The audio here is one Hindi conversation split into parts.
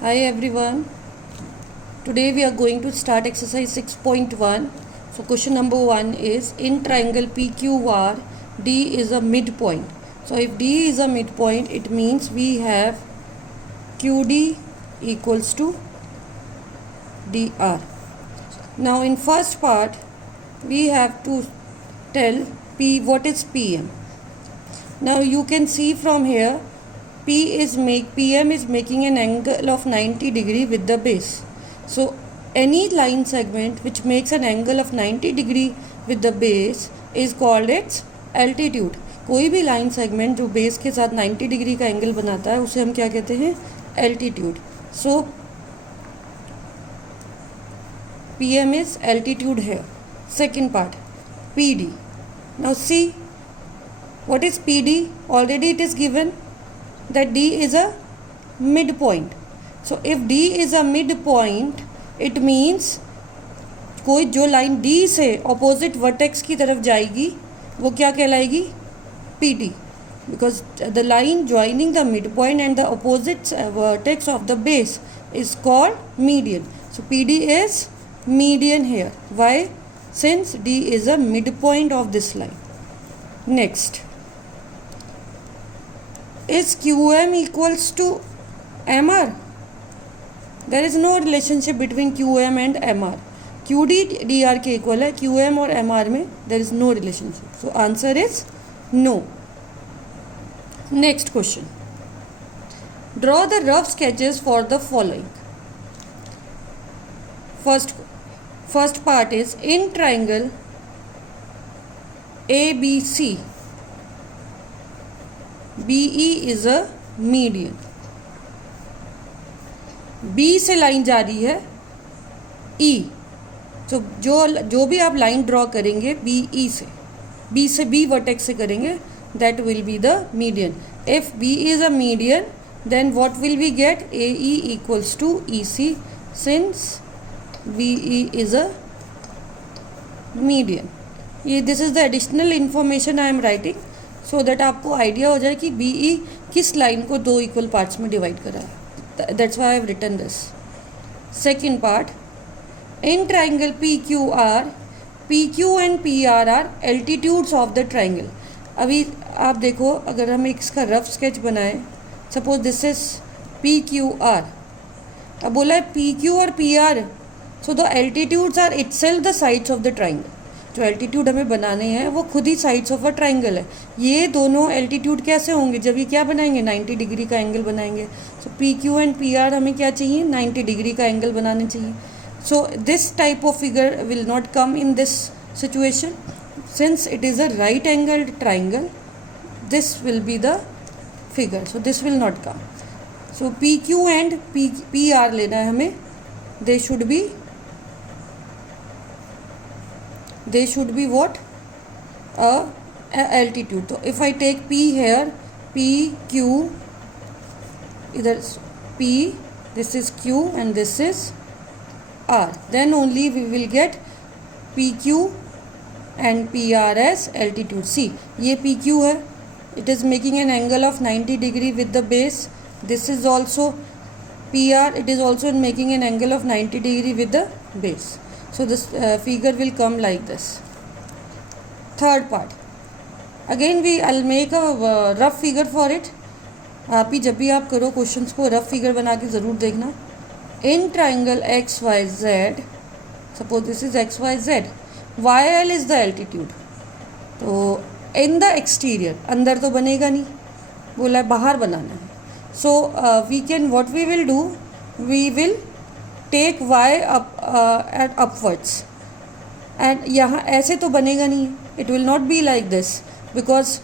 Hi everyone. Today we are going to start exercise 6.1. So question number 1 is in triangle PQR, D is a midpoint. So if D is a midpoint, it means we have QD equals to DR. Now in first part, we have to tell P what is PM. Now you can see from here PM is making an angle of 90 degree with the base. So any line segment which makes an angle of 90 degree with the base is called its altitude. कोई भी लाइन सेगमेंट जो बेस के साथ 90 डिग्री का एंगल बनाता है उसे हम क्या कहते हैं? Altitude. So PM is altitude here. Second part, PD. Now see what is PD? Already it is given that D is a midpoint. So if D is a midpoint, it means कोई जो लाइन D से ऑपोजिट वर्टेक्स की तरफ जाएगी वो क्या कहलाएगी? PD. Because the line joining the midpoint and the opposite vertex of the base is called median. So PD is median here. Why? Since D is a midpoint of this line. Next, is QM equals to MR? There is no relationship between QM and MR. QD DR के equal है, QM और MR में there is no relationship. So answer is no. Next question. Draw the rough sketches for the following. First part is in triangle ABC. BE is a median. B से लाइन जा रही है E. तो जो भी आप लाइन ड्रॉ करेंगे BE से, B से B वर्टेक्स से करेंगे, that will be the median. If B is a median, then what will we get? AE equals to EC, since BE is a median. This is the additional information I am writing so that आपको आइडिया हो जाए कि BE किस लाइन को दो इक्वल पार्ट्स में डिवाइड करा है. That's why I have written this. Second part, in triangle PQR, PQ and PR are altitudes of the triangle. अभी आप देखो, अगर हम इसका रफ स्केच बनाएं, सपोज दिस इज PQR. अब बोला है PQ और PR, so the altitudes are itself the sides of the triangle. जो एल्टीट्यूड हमें बनाने हैं वो खुद ही साइड्स ऑफ अ ट्राइंगल है. ये दोनों एल्टीट्यूड कैसे होंगे? जब ये क्या बनाएंगे? 90 डिग्री का एंगल बनाएंगे. सो PQ एंड PR हमें क्या चाहिए? 90 डिग्री का एंगल बनाने चाहिए. So this type of figure will not come in this situation. Since it is a right angled triangle, this will be the figure. So this will not come. So PQ and PR लेना है हमें. They should be what? A altitude. So if I take P here, PQ, either P, this is Q and this is R. Then only we will get PQ and PR as altitude. See, ये PQ है, it is making an angle of 90 degree with the base. This is also PR, it is also making an angle of 90 degree with the base. So this figure will come like this. Third part, again I'll make a rough figure for it. आप ही जब भी आप करो क्वेश्चंस को रफ फिगर बना के ज़रूर देखना. In triangle XYZ, suppose this is XYZ, YL is the altitude. तो इन द एक्सटीरियर, अंदर तो बनेगा नहीं, बोला है बाहर बनाना है. So we can, what we will do, we will take Y at upwards. And यहाँ ऐसे तो बनेगा नहीं, it will not be like this, because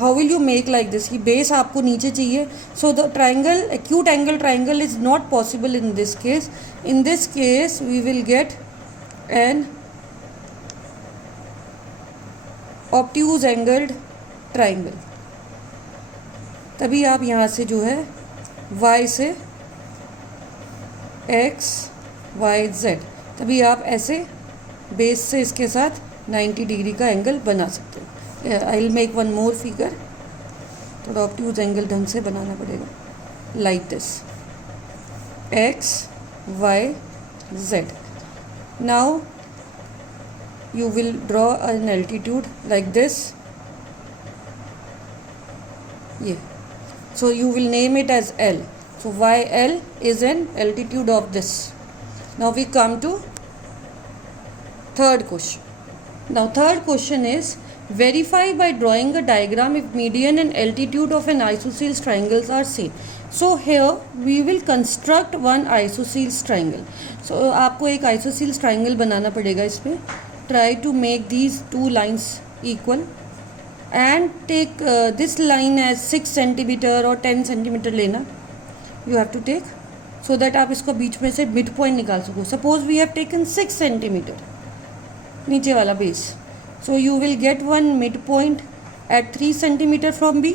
how will you make like this? कि बेस आपको नीचे चाहिए. So the triangle, acute angle triangle is not possible in this case. In this case we will get an obtuse angled triangle. तभी आप यहाँ से जो है Y से X Y Z, तभी आप ऐसे बेस से इसके साथ 90 डिग्री का एंगल बना सकते हो. I will make one more figure. थोड़ा ऑब्ट्यूज एंगल ढंग से बनाना पड़ेगा. like this, x, y, z. Now you will draw an altitude like this. Yeah. So you will name it as L. So YL is an altitude of this. Now we come to third question. Now third question is, verify by drawing a diagram if median and altitude of an isosceles triangles are same. So here we will construct one isosceles triangle. So आपको एक isosceles triangle बनाना पड़ेगा इसमें. Try to make these two lines equal and take this line as 6 centimeter or 10 centimeter लेना. You have to take so that आप इसको बीच में से mid point निकाल सको. Suppose we have taken 6 centimeter नीचे वाला base. So you will get one midpoint at 3 centimeter from B.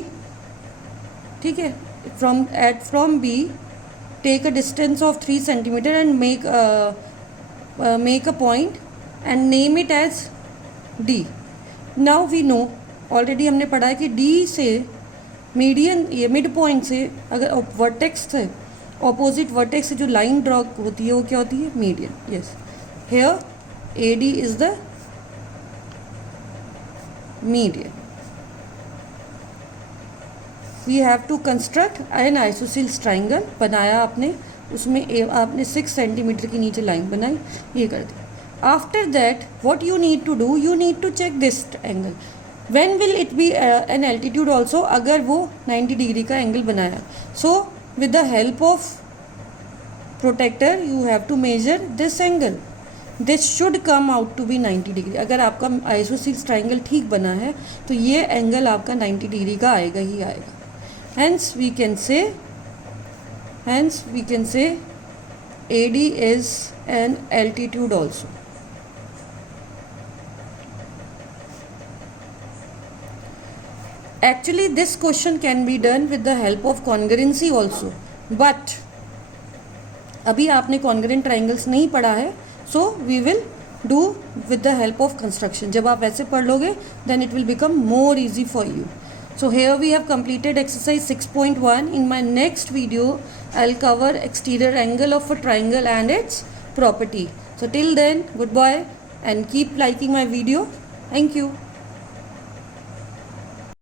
ठीक है. From B take a distance of 3 centimeter and make a point and name it as D. Now we know, already हमने पढ़ा है कि डी से मीडियन, ये मिड पॉइंट से अगर वर्टेक्स से ऑपोजिट वर्टेक्स से जो लाइन ड्रॉ होती है वो क्या होती है? Median. Yes, here A D is the median. We have to construct an isosceles triangle. बनाया आपने, उसमें आपने 6 सेंटीमीटर की नीचे लाइन बनाई, ये कर दी. After that what you need to do, you need to check this angle. When will it be an altitude also? अगर वो 90 डिग्री का एंगल बनाया. So with the help of protector you have to measure this angle. This should come out to be 90 degree. अगर आपका आइसोसेलेस ट्राइंगल ठीक बना है तो ये एंगल आपका 90 डिग्री का आएगा ही आएगा. Hence we can say AD is an altitude also. Actually this question can be done with the help of congruency also, but अभी आपने congruent triangles नहीं पढ़ा है, so we will do with the help of construction. जब आप वैसे पढ़ लोगे then it will become more easy for you. So here we have completed exercise 6.1. In my next video I'll cover exterior angle of a triangle and its property. So till then, goodbye and keep liking my video. Thank you.